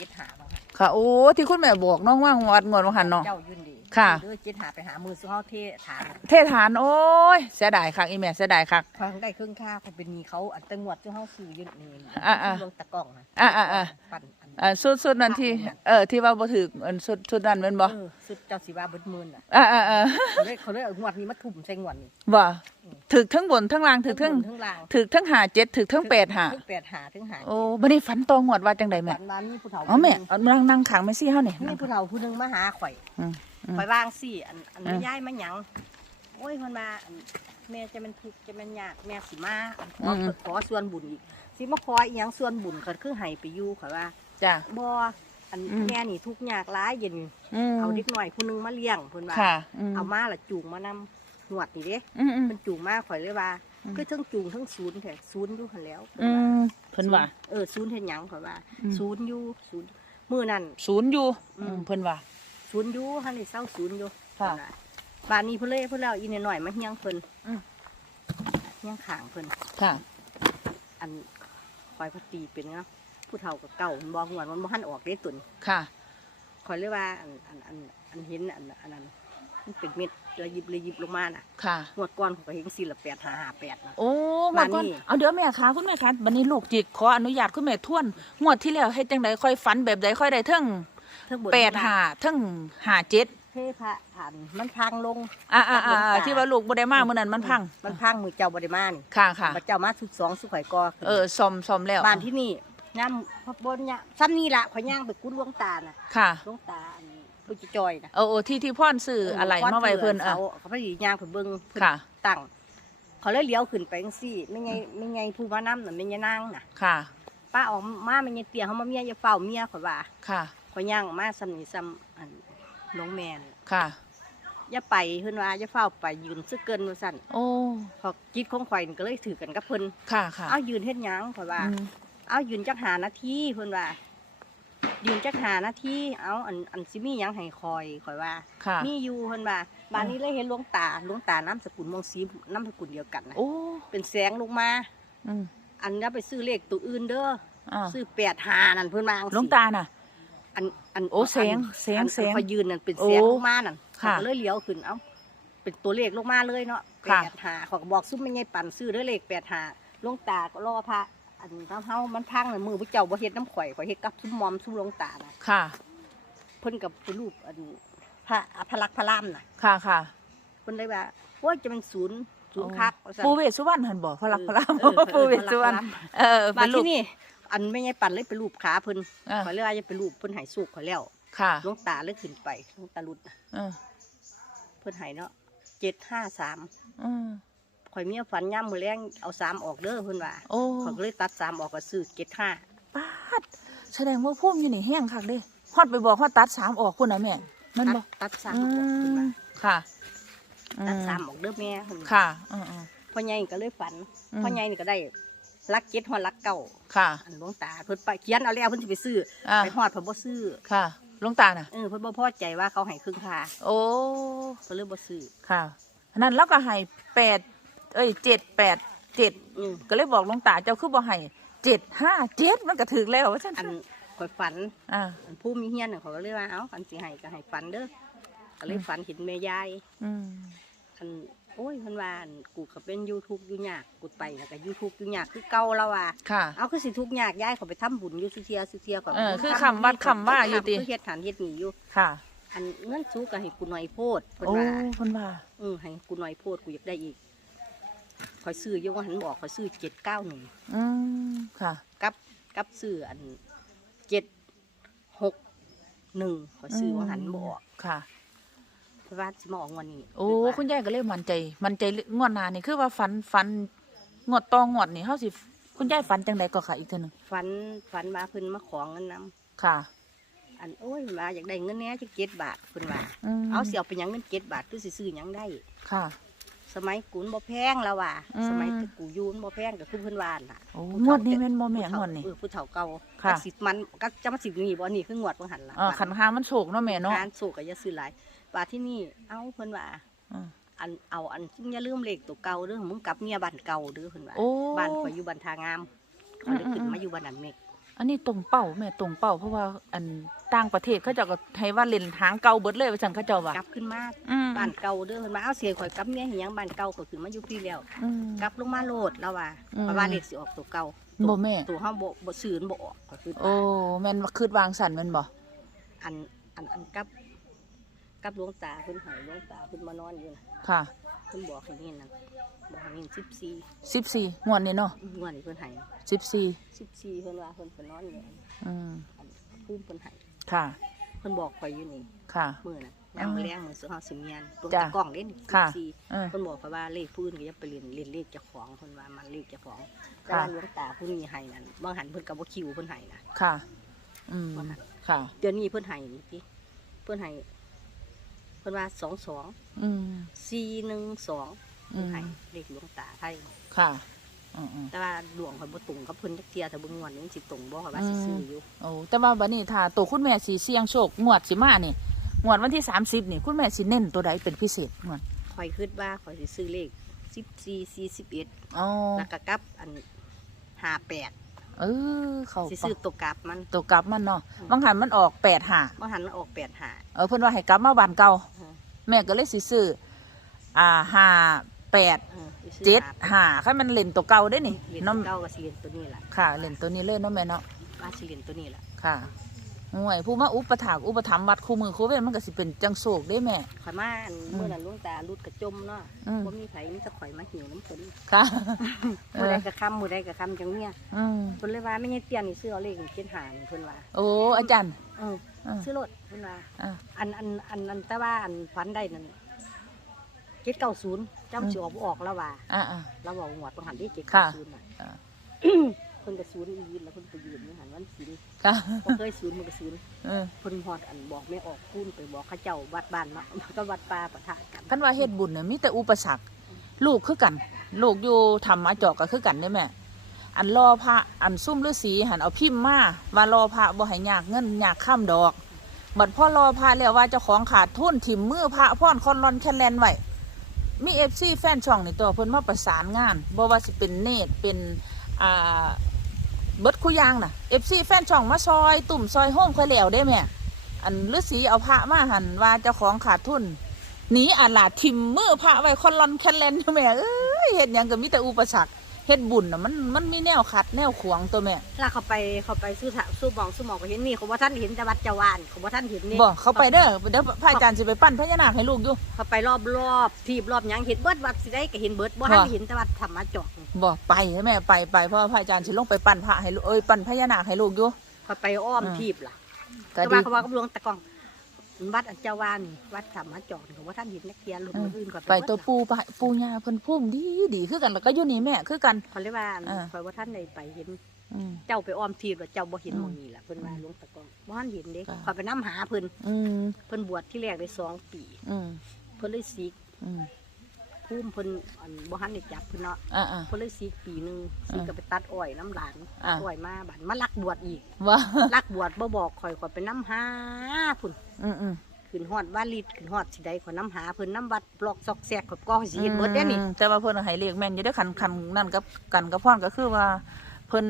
จ็ดหาบ้างค่ะค่ะโอ้ที่คุณแม่บอกน้องว่างวัดงวดว่าหันเนาะ เจ้ายุ่นดีค่ะ เด้อเจ็ดหาไปหามือซื้อเฮาเทฐานเทฐานโอ้ยเสียดายคักอีแม่เสียดายคัก ฟังได้ครึ่งค่าเขาเป็นหนีเขาอันตะงวดซื้อเฮาซื้อยุ่นนี่อ่าๆลงตะกล้องนะอ่าอ่าอ่าปั่นอันอ่าสุดสุดนั้นที่เออที่ว่าบ่ถึกอันสุดสุดนั้นแม่นบ่เออสุดเจ้าสิว่าเบิดหมื่นอะอ่าอ่าอ่าเขาเลยเขาเลยเอางวดนี้มาทุ่มใส่งวดนี้บ่ ถึกทั้งบนทั้งล่างถึกทั้งบนทั้งล่างถึกทั้งหาเจ็ดถึกทั้งแปดหาทั้งแปดหาทั้งหาโอ้บัดนี้ฝันตองวดว่าจังไดแม่ฝันมามีผู้เฒ่าอ๋อแม่เอานั่งนั่งขังแม่ซี่เฮานี่มีนั่งผู้เฒ่าผู้หนึงมาหาข่อยอืมอืมข่อยวางสิอันอันอืไม่มย้ายมาหยังโอ้ยเพิ่นมาอันแม่จะเป็นทุกข์จะเป็นยากแม่สิมาอันขออืมขอส่วนบุญอีกสิมาขออีหยังส่วนบุญก็คือให้ไปอยู่ข่อยว่าจ้ะบ่อันอืมแม่นี่ทุกข์ยากหลายเย็นอืมเอาเด็กหน่อยผู้หนึงมาเลี้ยงเพิ่นว่าค่ะอืมเอามาละจูงมานำ หนวดนี่เด้อืมอืมมันจูงมาข่อยเลยว่าอืมคือทั้งจูงทั้งศูนย์แท้ศูนย์อยู่หั่นแล้วเพิ่อืนว่ามเพิ่นว่า เออศูนย์เฮ็ดหยังข่อยว่าอืม ศูนย์อยู่ศูนย์มื้อนั้น ศูนย์อยู่อืมอืมเพิ่นว่า ศูนย์อยู่หั่นนี่เศร้าศูนย์อยู่ค่ะเพิ่นว่าบ้านนี้เพิ่นเลยเพิ่นแล้วอีนหน่อยๆมาเฮียงเพิ่นอืมเฮียงขางเพิ่น ค่ะ อันคอยพัตีเป็นเนาะผู้เฒ่ากับเก่ามันบ่หวนมันบ่หันออกได้ตุนค่ะ คอยเลยว่าอันอันอันอันเห็นอันอันนั้นมันเป็นเม็ด ระยิบระยิบลงมาน่ะค่ะ งวดก่อนเขาก็เห็นสี่ละแปดห้าห้าแปดนะ โอ้งวบ้าดนก่อนนี่ เอาเดี๋ยวแม่คะคุณแม่คะบัดนี้ลูกจิกขออนุญาตคุณแม่ทวนงวดที่แล้วเฮ็ดจังไดค่อยฝันแบบใดค่อยได้เทั้งเทิงบนแปดหาเทั้งหาเจ็ดเทพระอันมันพังลง อ่าอ่าอ่าลงตาที่ว่าลูกบ่ได้มามื้อนั้นมันพังมันพังมือเจ้าบริมานี่ค่ะค่ะบัดเจ้ามาสุดสองสุข่อยกอขึ้นเออซ่อมซ่อมแล้วบ้านที่นี่ย่ำพบบนเนี่ยซ้ำนี่ละข่อยย่างไปกุ้ดหลวงตาน่ะค่ะ หลวงตาอัน พุทธจอยน่ะเออเออที่ที่พ่อนซื้ออะไรมาไว้เพิ่นอะ เขาเขาพอดีย่างเพิ่นเบิ่งเพิ่นค่ะ ตั้งเขาเลยเลี้ยวขึ้นไปจังซี่ไม่ไงไม่ไงผู้มานํน่ะไม่ไงนางน่ะ ค่ะ ป้าออกมาไม่ไงเตี้ยเขามาเมียอย่าเฝ้าเมียข่อยว่าค่ะ ข่อยย่างออกมาซ้ำนี่ซ้ำอันน้องแมนค่ะ อย่าไปเพิ่นว่าอย่าเฝ้าไปยืนซึกเกินว่าซั่นโอ้ พอจิตของข่อยนี่ก็เลยถือกันกับเพิ่นค่ะค่ะเอายืนเฮ็ดหยังข่อยว่า อืม เอายืนจักหานาทีเพิ่นว่า ยืนจักหานาทีเอาอันอันสิมีหยังให้คอยข่อยว่า ค่ะ มีอยู่เพิ่นว่าบ้านนี้เลยเห็นหลวงตาหลวงตานามสกุลมงสีนามสกุลเดียวกันนะโอ้เป็นแสงลงมา อืมอันนี้ไปซื้อเลขตัวอื่นเด้ออ่าซื้อแปดหานั่นเพิ่นมาจังหลวงซี้ตาน่ะ อันอันโอ้แสงนแสงอันแสงพอยืนนั่นเป็นโอ้แสงลงมานั่นค่ะเขาก็เลยเลี้ยวขึ้นเอ้าเป็นตัวเลขลงมาเลยเนาะแปค่ะ ดหาเขาก็บอกซุ้มไม่ไงปั่นซื้อเด้อเลขแปดหาหลวงตาก็รอพระ อันเฮามันพังน่ะมือพระเจ้าบ่เฮ็ดน้ำข่อยข่อยเฮ็ดกับซุ้มมอมซุ้มหลวงตาน่ะค่ะ เพิ่นกับเป็นรูปอันพระพระลักษมณ์พระรามน่ะค่ะค่ะเพิ่นเลยว่าว่าจะเป็นศูนย์ศูนย์คักว่าซั่น ปูเวสสุวรรณหันบอกพระลักษมณ์พระรามเออเออ ปูเวสสุวรรณพะลักษมณ์พะรามเออบ้าเป็นนลูก ที่นี่อันไม่ไงปั่นเลยไปรูปขาเพิ่นอ่า ข่อยเลยว่าจะไปรูปเพิ่นให้สุกข่อยแล้วค่ะหลวงตาเลยขึ้นไปหลวงตาลุดน่ะเออเพิ่นให้เนาะเจ็ดห้าสาม อืม ข่อยเมียฝันย่ำมือแรงเอาสามออกเด้อเพิ่นว่าโอ้ข่อยก็เลยตัดสามออกก็ซื้อเจ็ดห้าปาดแสดงว่าพุ่มอยู่นี่แห้งคักเด้ฮอดไปบอกฮอดตัดสามออกคุณนะแม่มันตัดบอกตัดสามอืออกเพิ่นมว่าค่ะตัดอืสามออกเด้อแม่เพิ่นว่าค่ะอืมอืมพ่อใหญ่ก็เลยฝันอืมพ่อใหญ่นี่ก็ได้ลักเจ็ดฮอดลักเก้าค่ะอันหลวงตาเพิ่นไปเขียนเอาแล้วเพิ่นสิไปซื้ออ่าไปฮอดเพิ่นบ่ซื้อค่ะหลวงตาน่ะเออเพิ่นบ่พอใจว่าเขาให้ครึ่งค่าโอ้เพิ่นเลยบ่ซื้อค่ะอันนั้นแล้วก็ให้แปด เอ้ยเจ็ดแปดเจ็ดอืมก็เลยบอกหลวงตาเจ้าคือบ่ให้เจ็ดห้าเจ็ดมันก็ถึกแล้วว่าฉันอันข่อยฝันอ่า อันผู้มีเฮียนน่ะเขาก็เลยว่าเอ้าอันสิให้ก็ให้ฝันเด้อก็เลยฝันเห็นแม่ยายอืมอันโอ้ยเพิ่นว่าอันกูก็เป็น YouTube อยู่ยากกูไปแล้วก็ YouTube อยู่ยากคือเก่าแล้วว่ะค่ะ เอาคือสิทุกข์ยากยายเขาไปทำบุญอยู่สุเทียสุเทียก่อนเออคือคำวัดคำว่าอยู่ติ คือเฮ็ดฐานเฮ็ดหนีอยู่ ค่ะ อันเงินสู้ก็ให้กูหน่อยโพดเพิ่นโอ้ว่าเพิ่นว่า อือให้กูหน่อยโพดกูอยากได้อีก ข่อยซื้ออยู่ว่าหันบอกข่อยซื้อ791อืมค่ะ กับกับซื้ออัน761ข่อยซื้อว่าหันบ่ออกค่ะเพราะว่าสิมาออกงวันนี้โอ้คิดว่าคุณยายก็เลยมั่นใจ มั่นใจงวดหน้านี่คือว่าฝันฝันงวดตองวดนี่เฮาสิคุณยายฝันจังไดก็ค่ะอีกเทื่อหนึงฝันฝันว่าเพิ่นมาขอเงินนํค่ะอันโอ้ยว่าอยากได้เงินแหน่จัก7บาทเพิ่นว่า มเอาเสียวไปหยังเงินเจ็ดบาทคือสิซื้อหยังได้ ค่ะ สมัยกูนบ่แพงแล้วว่ะอืม สมัยที่กูอยูนบ่แพงก็คือเพิ่นวาหั่นล่ะโอ้งวดนี้แม่นบ่แม่งวดนี้ เออผู้เฒ่าเก่าค่ะจักสิมันก็จะมาสิมีบ่นี่คืองวดบ่หันล่ะเออขันหามันโศกเนาะแม่เนาะ การโศกก็อย่าซื้อหลายบาทที่นี่เอ้าเพิ่นว่าอืม อันเอาอันซึ่งอย่าลืมเลขตัวเก่าเด้อมึงกลับเมียบ้านเก่าเด้อเพิ่นว่าโอ้ บ้านข่อยอยู่บ้านทางามข่อยเลยขึ้นอืมๆมาอยู่บ้านนันเมก อันนี้ตรงเป้าแม่ตรงเป้าเพราะว่าอันต่างประเทศเขาเจ้าก็ให้ว่าเล่นทางเก่าเบิดเลยว่าซั่นเขาเจ้าว่ากลับขึ้นมาอืมบ้านเก่าเด้อเพิ่นว่าเอาเสียข่อยกลับเมียเหียงบ้านเก่าก็ขึ้นมาอยู่พี่แล้ว อืม กลับลงมาโลดแล้วว่าอืม เพราะว่าเลขสิออกตัวเก่าบ่แม่ ตัวเฮาบ่บ่ซื้อมันบ่ออกก็คือโอ้แม่นว่าคืดวางสั่นแม่นบ่อันอันอันกับกับหลวงตาเพิ่นให้หลวงตาเพิ่นมานอนอยู่นะค่ะ เพิ่นบอกให้นี่นั่นบอกให้นี่14 14งวดนี้เนาะงวดนี้เพิ่นให้14 14เพิ่นว่าเพิ่นไปนอนอยู่อันอืมอันภูมิเพิ่นให้ค่ะเพิ่นบอกข่อยอยู่นี่ค่ะมื้อน่ะยามมื้อแรงมื้อสิเฮาสิเมียนตัวจ้ะตะกล้องเล่นค่ะ14เออเพิ่นบอกข่อยว่าเลขผู้อื่นก็อย่าไปเรียนเรียนเลขเจ้าของเพิ่นว่ามันเลขเจ้าของแต่ค่ะว่าหลวงตาผู้นี้ให้นั่นบางหันเพิ่นก็บ่คิวเพิ่นให้นะค่ะ อืมค่ะเดี๋ยวนี้เพิ่นให้นี่ติเพิ่นให้ เพิ่นว่า22อืม412อืเพิ่นมให้เลขหลวงตาไทยค่ะอืมอืมแต่ว่าหลวงข่อยบ่ตรงกับเพิ่นจักเที่ยถ้าเบิ่งงวดนี้มันสิตรงบ่ข่อยว่าสิซื้ออยู่โอ้แต่ว่าบัดนี้ถ้าตัวคุณแม่สีเสี่ยงโชคงวดสิมานี่งวดวันที่สามสิบนี่คุณแม่สิเน้นตัวใดเป็นพิเศษงวดข่อยคิดว่าข่อยสิซื้อเลข14 41อ๋อแล้วก็กลับอัน58 เออเขาสิซื้อตัวกลับมันตัวกลับมันเนาะบางหันมันออกแปดหาบางหันมันออก85เออเพิ่นว่าให้กลับมาบ้านเก่าอืมแม่ก็เลยสิซื้ออ่าห้าแปดเออสิซื้อเจ็ด58ห้าคันมันเล่นตัวเก่าได้นี่เหรียญน้องเก้ากับสี่เหรียญตัวนี้แหละค่ะเล่นตัวนี้เลยเนาะแม่เนาะมาสี่เหรียญตัวนี้แหละค่ะ ห่วยผู้มาอุปถากอุปถัมภ์วัดคู่มือคู่เว้นมันก็สิเป็นจังโศกได้แม่ ข่อยมาอันอืมเมื่อนั้นหลุงตาลุดกระจมเนาะอืมว่ามีไผมีแตะข่อยมาหิวน้ำฝนค่ะมือใดกระคำมือใดกระคำจังเนี้ยอืมเพิ่นเลยว่าไม่ใช่เตี้ยนี่ซื้อเอาเลขเจ็ดหานเพิ่นว่าโอ้อาจารย์เอออ่าซื้อรถเพิ่นว่า อ่า อันอันอันอันแต่ว่าอันฝันได้นั่นเจ็ดเก้าศูนย์จำสิออกบ่ออกแล้วว่าอ่าอ่า เราบอกหวดประหันที่เจ็ดค่ะเก้าศูนย์น่ะ อ่าเพิ่นกระศูนย์ยืนแล้วเพิ่นไปยืนนี่หันวันศิลค่ะบ่เคยศูนย์มันกระศูนย์เออเพิ่นฮอดอันบอกไม่ออกพูนไปบอกเขาเจ้าวัดบ้านเนาะก็วัดป่าปะทะกันคันว่าเฮ็ดบุญเนี่ยมีแต่อุปสรรค ลูกคือกัน ลูกอยู่ทำมาจอกก็คือกันเด้แม่ อันรอพระ อันซุ่มฤาษีหันเอาพิมพ์มาว่ารอพระบ่ให้ยากเงินยากข้ามดอก บัดพ่อรอพระแล้วว่าเจ้าของขาดทุนถิ่มมือพระพ่อนคอนรอนแคนแลนไว้ มีเอฟซีแฟนช่องนี่ตัวเพิ่นมาประสานงานบ่ว่าสิเป็นเนตรเป็นอ่า เบิดคุยางน่ะเอฟซีแฟนช่องมาซอยตุ่มซอยโฮมเค่อยแล้วได้ไหมอันฤาษีเอาพระมาหันว่าเจ้าของขาดทุนหนีอาลาทิมมือพระไว้คอนลอนแคนแลนอยู่แม่เอ้ยเห็นยังก็มีแต่อุปสรรค เฮ็ดบุญน่ะมันมันมีแนวขัดแนวขวางตัวแม่ถ้าเขาไปเขาไปสู้ถะสู้มองสู้มองไปเห็นนี่เขาว่าท่านเห็นแต่วัดเจาวานเขาว่าท่านเห็นนี่บอกเขาไปเด้อเดี๋ยวพระอาจารย์สิไปปั้นพญานาคให้ลูกอยู่เขาไปรอบรอบทีบรอบหยังเห็นเบิดวัดสิได้ก็เห็นเบิดบ่ท่านเห็นแต่วัดธรรมะจอกบอกไปแม่ไปไปเพราะว่าพระอาจารย์สิลงไปปั้นพระให้ลูกเอ้ยปั้นพญานาคให้ลูกอยู่เขาไปอ้อมอืมทีบล่ะก็แต่ดีว่าเขาว่ากับหลวงตะกอง วัดอันเจาวานวัดธรรมะจอกเขาว่าท่านเห็นนักเรียนหลุดอื่นก่อนไปตัวปูไปปูย่าเพิ่นพุ่มดีดีคือกันแล้วก็อยู่นี่แม่คือกันเขาเรียกว่าอ่าคอยว่าท่านได้ไปเห็นอืมเจ้าไปอ้อมทีบแล้วเจ้าบ่เห็นอืมหมองนี้ล่ะเพิ่นว่าหลวงตะกองบ่ท่านเห็นเด้ค่ะคอยไปน้หาเพิ่นอืมเพิ่นบวชที่แรกได้สองปีอืมเพิ่นเลยสิกอืม ภูมิเพิ่นอันบ่ทันได้จับเพิ่นเนาะอ่าอ่า เพิ่นเลยสิกปีหนึงสิกอ่าก็ไปตัดอ้อยน้ำหลานอ่าอ้อยมาบัดมาลักบวชอีก ว่าลักบวชบ่บอกข่อยข่อยไปน้ำหาพุ่นอืมอืมขึ้นฮอดว่าลิดขึ้นฮอดสิใดข่อยน้ำหาเพิ่นน้ำวัดปลอกซอกแซกข่อยก็สิเห็นเบิดเด้นี่อืมแต่ว่าเพิ่นให้เลขแม่นอยู่ได้อคันคันนั่นกับกันกับพ่อนก็คือว่า เพิ่น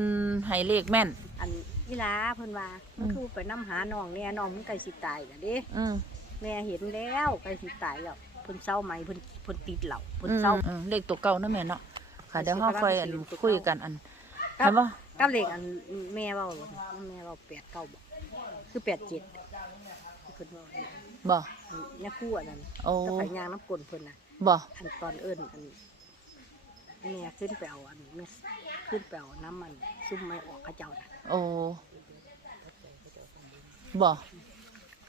ให้เลขแม่น อันอีหลาเพิ่นว่ามันคือไปน้ำหาน้องแน่น้องมันใกล้สิตายแล้วเด้ อืมแม่เห็นแล้วใกล้สิตายแล้ว เพิ่นเศร้าไหมเพิ่นเพิ่นติดเหล้าเพิ่นอืมเศร้า อืมเลขตัวเก่านะแม่เนาะค่ะเดี๋ยวเฮาค่อยอันเลขตัวเก่าคุยกันอันครับเห็นบ่กับเลขอันแม่เว้าแม่เว้า8 9บ่คือ87เพิ่นเว้าบ่เนี่ยคู่อันนั้นโอ้ก็ไปย่างน้ำกลนเพิ่นน่ะ บ่อันตอนเอิ้นอันแม่ขึ้นไปเอาอันแม่ขึ้นไปเอาน้ำมัน ซุ่มไม่ออกเขาเจ้าน่ะโอ้บ่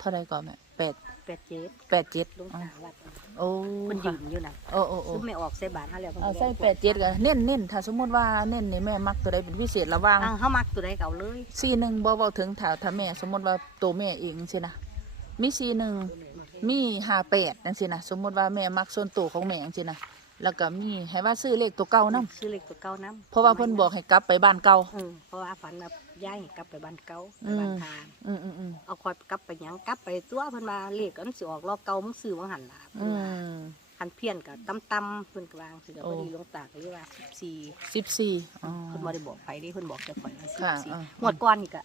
เท่าไรก่อนแม่แปดแปดเจ็ดแปดเจ็ดลุงอ๋อตาวัดโอ้มันยืค่ะนอยู่น่ะโอ้โอ้โอ้ซุ่มไม่ออกใส่บาทเฮาแล้วเอาใส่แปดเจ็ดกันเน้นเน้นถ้าสมมติว่าเน้นนี่แม่มักตัวใดเป็นพิเศษระหว่างอ้าวเฮามักตัวใดเก่าเลยซีหนึ่งบ่เว้าถึงถ้าถ้าแม่ สมมติว่าตัวแม่เองสินะมีซีหนึ่งมีห้าแปดนั่นสินะสมมติว่าแม่มักส่วนตัวของแม่จังสินะ แล้วก็มีให้ว่าซื้อเลขตัวเก่านํซื้อเลขตัวเก่านํเพราะว่าเพิ่นบอกให้กลับไปบ้านเก่าเออเพราะว่าฝันว่าย้ายให้กลับไปบ้านเก่าไปอืมบ้านทางอืมอืมอืมเอาคอยกลับไปหยังกลับไปตัวเพิ่นว่าเลขอันสิออกรอบเก่ามึงซื้อบ่หันล่ะอืมคัคันเพี้ยนก็ต่ำๆเพิ่นก็วางสิแล้วพอดีหลวงตาก็เลยว่า14สิบสี่อ๋อเพิ่นบ่ได้บอกไผเด้เพิ่นบอกแต่ข่อยว่าค่ะอ่า14งวดก่อนนี่ก็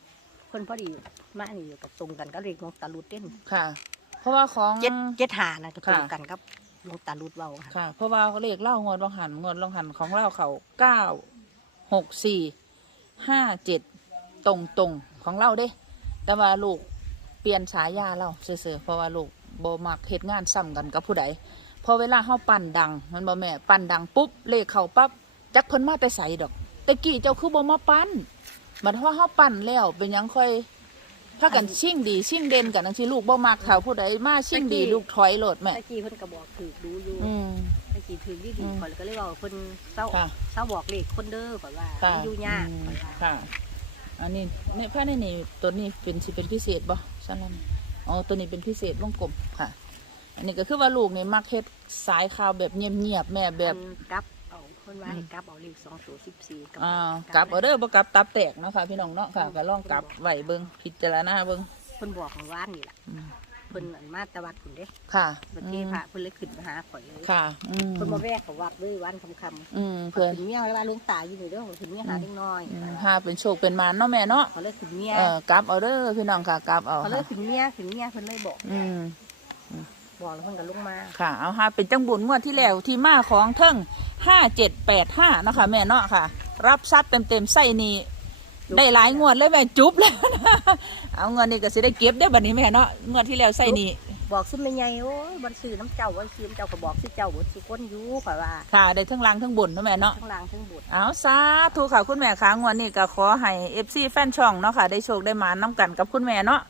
เพิ่นพอดีมานี่ก็ตรงกันก็เลขหลวงตาลุดเด้นค่ะ เพราะว่าของเจ็ดเจ็ดหานะก็ตรงค่ะกันกับ หลวงตาลุดเว้าค่ะค่ะ เพราะว่าเลขเล่างวดลองหันงวดลองหันของเล่าเขาเก้าหกสี่ห้าเจ็ดตรงตรงๆของเราเด้ แต่ว่าลูกเปลี่ยนฉายาเราเสือๆเพราะว่าลูกโบมักเฮ็ดงานซ้ำกันกับผู้ใดพอเวลาเฮาปั่นดัง มันบ่แม่ปั่นดังปุ๊บเลขเข้าปั๊บจักเพิ่นมาแต่ใสดอก แต่กี้เจ้าคือบ่มาปั่นบัดว่าเฮาปั่นแล้วเป็นหยังค่อย ถ้ากันชิ่งดีชิ่งเด่นกันจังซี่ลูกบ่มักเขาผู้ใดมาชิ่งดีลูกถอยโลดแม่ตะกี้เพิ่นก็บอกถือดูอยู่อืมตะกี้ถือดีอืดีมข่อยก็เลยเว่าเพิ่นเศร้าค่ะเศร้าบอกเลขคนเด้อข่อยว่าค่ะมันอยู่ยากอืมข่อยว่าค่ะ อันนี้เนี่ยผ้าในนี่ตัวนี้เป็นสิเป็นพิเศษบ่สั้นแล้วนี่อ๋อตัวนี้เป็นพิเศษวงกลมค่ะ อันนี้ก็คือว่าลูกนี่มักเฮ็ดสายข่าวแบบเงียบๆแม่แบบอันกลับเอาเพิ่นว่าให้กลับเอาเลข2ตัว14กับอ่ากลับเอาเด้อบ่กลับตับแตกเนาะค่ะพี่น้องเนาะค่ะก็ลองกลับไว้เบิ่งพิจารณาเบิ่งเพิ่นบอกเมื่อวานนี่ล่ะอืมเพิ่นอันมาแตะวัดพุ่นเด้ค่ะประอืเทศมพระเพิ่นเลยขึ้นมาหาข่อยเลยค่ะอืมเพิ่นบ่แวกเขาวัดเลยวันค่ำอืมๆเพื่อนขึ้นเมียแล้วว่าหลวงตาอยู่นี่เด้อขึ้นเมียหาเด็กน้อยอืมหาเป็นโชคเป็นมารเนาะแม่เนาะเขาเลยขึ้นเมียเออกลับเอาเด้อพี่น้องค่ะกลับเอาเขาเลยค่ะขึ้นเมียขึ้นเมียเพิ่นเลยบอกอืม บอกแล้วเพิ่นก็ลงมา ค่ะ เอาฮะเป็นจังบุญงวดที่แล้วที่มาของเทิงห้าเจ็ดแปดห้าเนาะค่ะแม่เนาะค่ะ รับทรัพย์เต็มเต็มๆใส่นี่ได้หลายงวดเลยแม่จุ๊บแล้วนะเอาเงินนี่ก็สิได้เก็บได้อบัดนี้แม่เนาะงวดที่แล้วใส่นี่บอกซุ่มไม่ใหญ่โอ้ยบ่ซื้อน้ำเจ้าบ่ซื้อน้ำเจ้าก็บอกซื้อเจ้าบ่ซื้อคนอยู่ข่อยว่าค่ะ ได้ทั้งล่างทั้งบนเนาะแม่เนาะ ทั้งล่างทั้งบุญเอาสาธุค่ะคุณแม่ค่ะงวดนี้ก็ขอให้เอฟซีแฟนช่องเนาะค่ะได้โชคได้มาน้กันกับคุณแม่เนาะ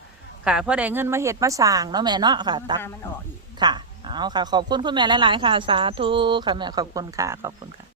ค่ะเพราะได้เงินมาเฮ็ดมาสร้างเนาะแม่เนาะค่ะตักตามันออกอีก ค่ะ เอาค่ะ ขอบคุณคุณแม่หลาย ๆ ค่ะ สาธุค่ะแม่ ขอบคุณค่ะ ขอบคุณค่ะ